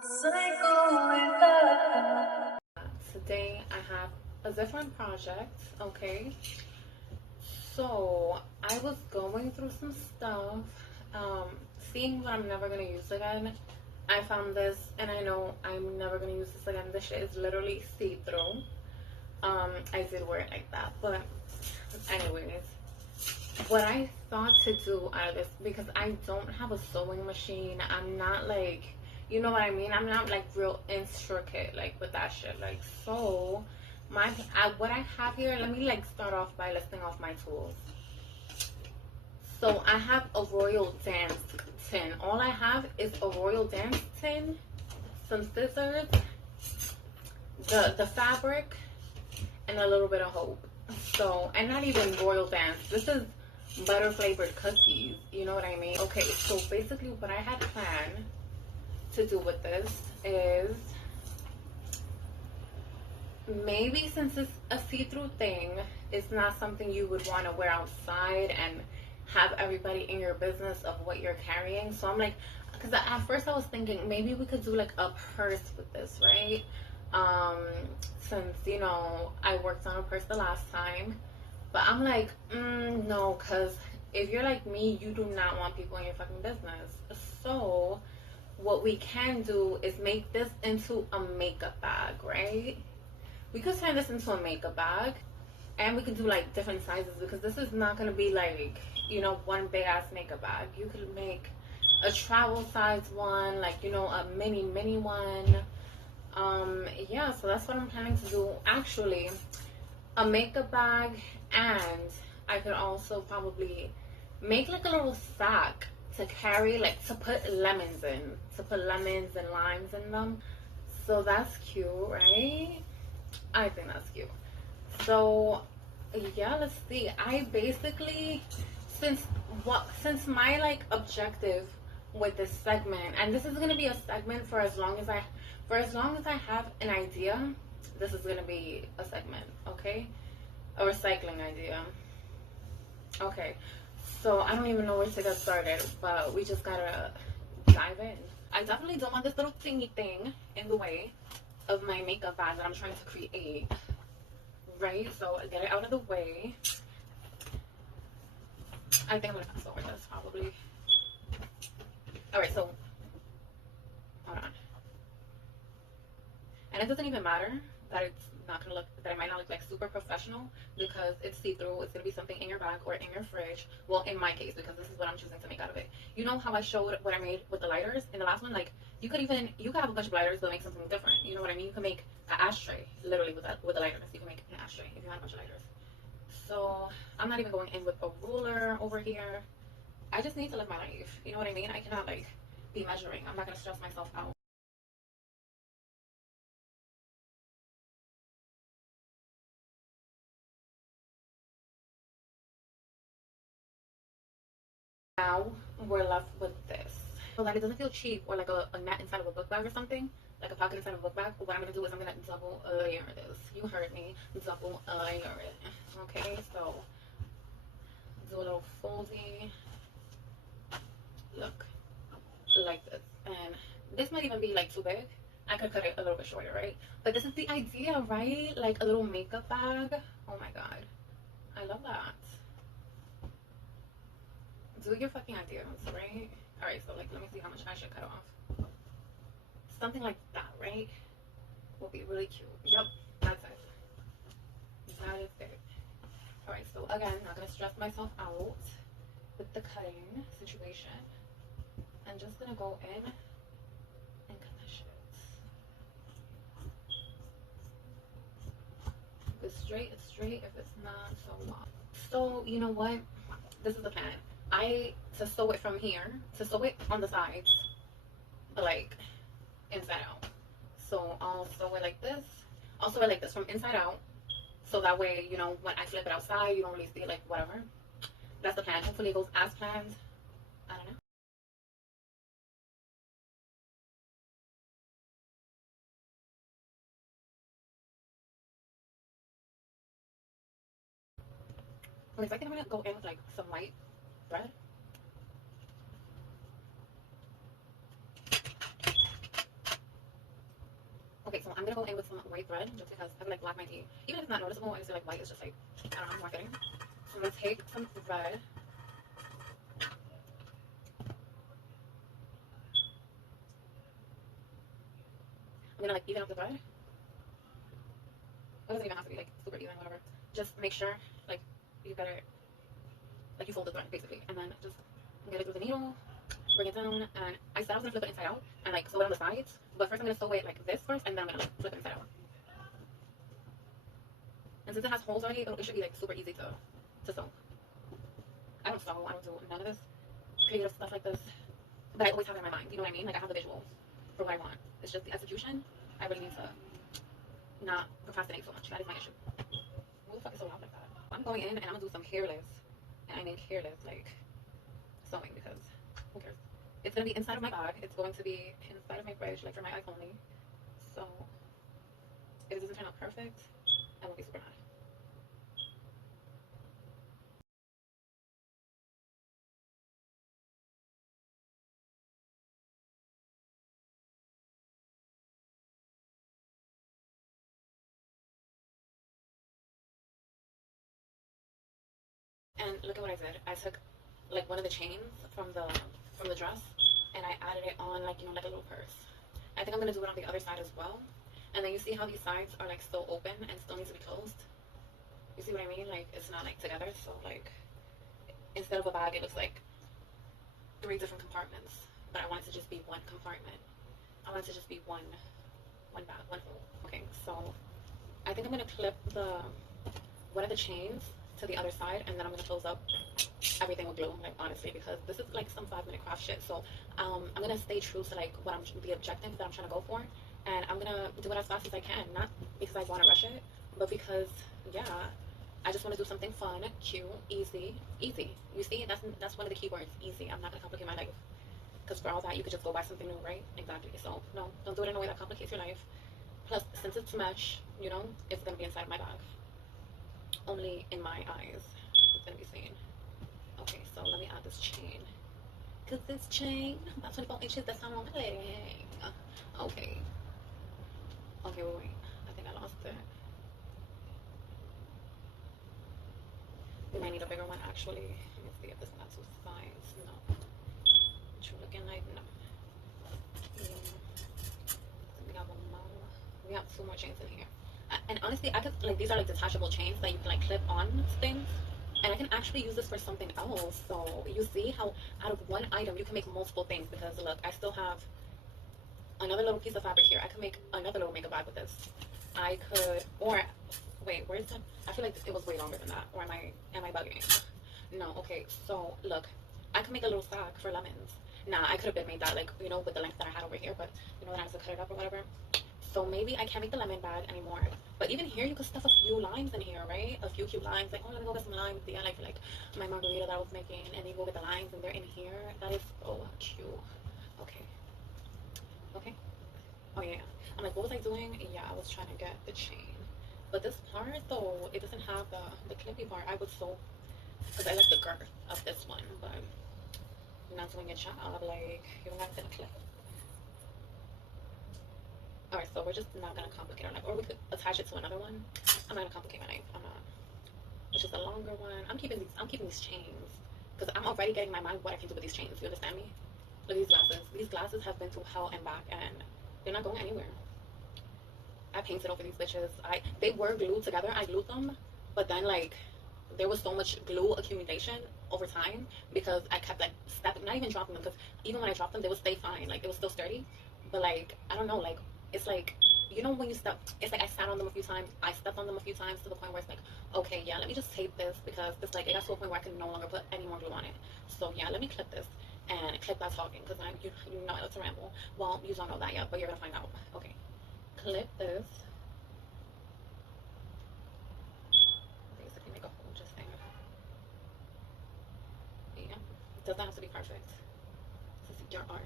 Today I have a different project, okay? So I was going through some stuff, um, seeing what I'm never gonna use again. I found this and I know I'm never gonna use this again. This shit is literally see-through. I did wear it like that, but anyways, what I thought to do out of this, because I don't have a sewing machine, I'm not like, you know what I mean, I'm not like real intricate like with that shit. Like, so what I have here, let me like start off by listing off my tools. So I have a royal dance tin. All I have is a royal dance tin, some scissors, the fabric, and a little bit of hope. So, and not even royal dance, this is butter flavored cookies, you know what I mean? Okay, so basically what I had planned to do with this is, maybe since it's a see-through thing, it's not something you would want to wear outside and have everybody in your business of what you're carrying. So I'm like, because at first I was thinking maybe we could do like a purse with this, right? um since, you know, I worked on a purse the last time, but I'm like, no, because if you're like me, you do not want people in your fucking business. So what we can do is make this into a makeup bag, right? We could turn this into a makeup bag, and we could do like different sizes, because this is not going to be like, you know, one big ass makeup bag. You could make a travel size one, like, you know, a mini one. Yeah, so that's what I'm planning to do. Actually, a makeup bag, and I could also probably make like a little sack to carry, like to put lemons in, to put lemons and limes in them. So that's cute, right? I think that's cute. So yeah, let's see. I basically, since my like objective with this segment, and this is gonna be a segment for as long as I have an idea. This is gonna be a segment, okay? A recycling idea. Okay, so I don't even know where to get started, but we just gotta dive in. I definitely don't want this little thingy thing in the way of my makeup bag that I'm trying to create, right? So get it out of the way. I think I'm gonna pass over this probably. All right, so hold on. And it doesn't even matter that it's not gonna look, that it might not look like super professional, because it's see-through. It's gonna be something in your bag or in your fridge. Well, in my case, because this is what I'm choosing to make out of it. You know how I showed what I made with the lighters in the last one? Like, you could have a bunch of lighters but make something different. You know what I mean? You can make an ashtray literally with the lighters. You can make an ashtray if you had a bunch of lighters. So I'm not even going in with a ruler over here. I just need to live my life. You know what I mean? I cannot like be measuring. I'm not gonna stress myself out. Now we're left with this. So like it doesn't feel cheap, or like a net inside of a book bag or something, like a pocket inside of a book bag. But what I'm gonna do is I'm gonna double layer this. You heard me, double layer it. Okay, so do a little foldy, look, like this. And this might even be like too big. I could cut it a little bit shorter, right? But this is the idea, right? Like a little makeup bag. Oh my god, I love that. Do your fucking ideas, right? All right, so like let me see how much I should cut off. Something like that, right? Will be really cute. Yep, that's it. That is it. All right, so again, not gonna stress myself out with the cutting situation. I'm just gonna go in and cut that shit. If it's straight, it's straight. If it's not, so what? So you know what? This is the plan. To sew it from here, to sew it on the sides, but like inside out. So I'll sew it like this. I'll sew it like this from inside out. So that way, you know, when I flip it outside, you don't really see it, like whatever. That's the plan. Hopefully it goes as planned. I don't know. Okay, so I think I'm gonna go in with like some white thread. Okay, so I'm gonna go in with some white thread just because I feel like black might be, even if it's not noticeable, I just feel like white is just like, I don't know, more fitting. So I'm gonna take some thread. I'm gonna like even up the thread. It doesn't even have to be like super even, whatever. Just make sure like you got it, like you fold the thread basically, and then just get it through the needle, bring it down, and I said I was gonna flip it inside out and like sew it on the sides, but first I'm gonna sew it like this first, and then I'm gonna like flip it inside out. And since it has holes already, it should be like super easy to sew. I don't sew, I don't do none of this creative stuff like this, but I always have it in my mind. You know what I mean? Like I have the visual for what I want. It's just the execution. I really need to not procrastinate so much. That is my issue. Who the fuck is so loud like that? I'm going in and I'm gonna do some careless, and I mean careless like sewing because who cares? It's gonna be inside of my bag. It's going to be inside of my fridge, like for my eyes only. So if it doesn't turn out perfect, I won't be super mad. And look at what I did. I took like one of the chains from the dress and I added it on like like a little purse. I think I'm gonna do it on the other side as well. And then you see how these sides are like still open and still need to be closed. You see what I mean? Like it's not like together. So like instead of a bag, it looks like three different compartments. But I want it to just be one compartment. I want it to just be one bag, one fold. Okay, so I think I'm gonna clip one of the chains to the other side, and then I'm gonna close up everything with glue, like honestly, because this is like some 5-minute craft shit. So I'm gonna stay true to like what I'm the objective that I'm trying to go for, and I'm gonna do it as fast as I can, not because I want to rush it, but because yeah, I just want to do something fun, cute, easy, easy. You see, that's one of the key words, easy. I'm not gonna complicate my life, because for all that you could just go buy something new, right? Exactly. So no, don't do it in a way that complicates your life. Plus, since it's mesh, it's gonna be inside my bag. Only in my eyes, it's gonna be seen. Okay, so let me add this chain. Cause this chain, about 24 inches, that's how long I'm letting. Okay. Okay, wait. I think I lost it. We might need a bigger one actually. Let me see if this one has two sides. No. What you looking like? No. We got one more. We have two more chains in here. And honestly, I could like these are like detachable chains that you can like clip on things. And I can actually use this for something else. So you see how out of one item you can make multiple things, because look, I still have another little piece of fabric here. I could make another little makeup bag with this. I could, or wait, where's that? I feel like it was way longer than that. Or am I bugging? No, okay. So look, I could make a little sack for lemons. Nah, I could have been made that like with the length that I had over here, but then I have to cut it up or whatever. So maybe I can't make the lemon bag anymore. But even here, you could stuff a few limes in here, right? A few cute limes. Like, oh, let me go get some limes. Yeah, like my margarita that I was making, and then you go get the limes, and they're in here. That is so cute. Okay. Okay. Oh yeah. I'm like, what was I doing? Yeah, I was trying to get the chain. But this part though, it doesn't have the clippy part. I would sew because I like the girth of this one, but you're not doing your job. Like, you're not gonna clip. Alright, so we're just not gonna complicate our knife. Or we could attach it to another one. I'm not gonna complicate my knife. I'm not. It's just a longer one. I'm keeping these chains. Because I'm already getting my mind what I can do with these chains. You understand me? Look at these glasses. These glasses have been through hell and back, and they're not going anywhere. I painted over these bitches. They were glued together. I glued them, but then like there was so much glue accumulation over time because I kept like stepping, not even dropping them, because even when I dropped them, they would stay fine. Like, it was still sturdy, but like I don't know, like it's like when you step, it's like I sat on them a few times, I stepped on them a few times to the point where it's like, okay, yeah, let me just tape this, because it's like it got to a point where I can no longer put any more glue on it. So yeah, let me clip this and clip that talking, because you know I like to ramble. Well, you don't know that yet, but you're gonna find out. Okay, clip this. Basically make a whole just thing. Yeah, it does not have to be perfect. This is your art.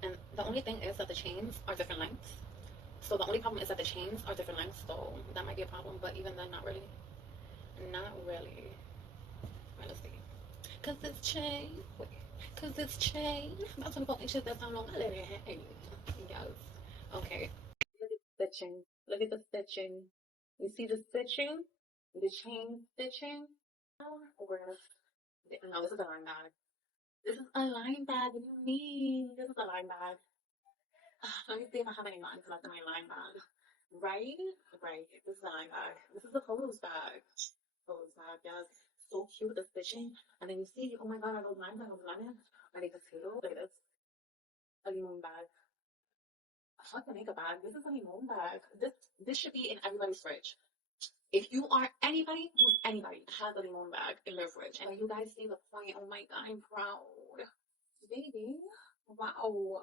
And the only thing is that the chains are different lengths. So the only problem is that the chains are different lengths, so that might be a problem. But even then, not really. Not really. Right, let's see. Cause it's chain. Wait. Cause it's chain. That's what I'm going that's how long I let it hang. Yes. Okay. Look at the stitching. Look at the stitching. You see the stitching? The chain stitching? Where? No, this is a line bag. This is a line bag. What do you mean? This is a line bag. Let me see if I have any lines left in my line bag. Right? Right. This is a line bag. This is a clothes bag. Clothes bag, yes. So cute, the stitching. And then you see, oh my god, I love lines. I love lines. I need potato. Look at this. A lemon bag. What the makeup bag? This is a lemon bag. This should be in everybody's fridge. If you are anybody who's anybody has a lemon bag in their fridge, and you guys see the point, oh my god, I'm proud. Baby. Wow.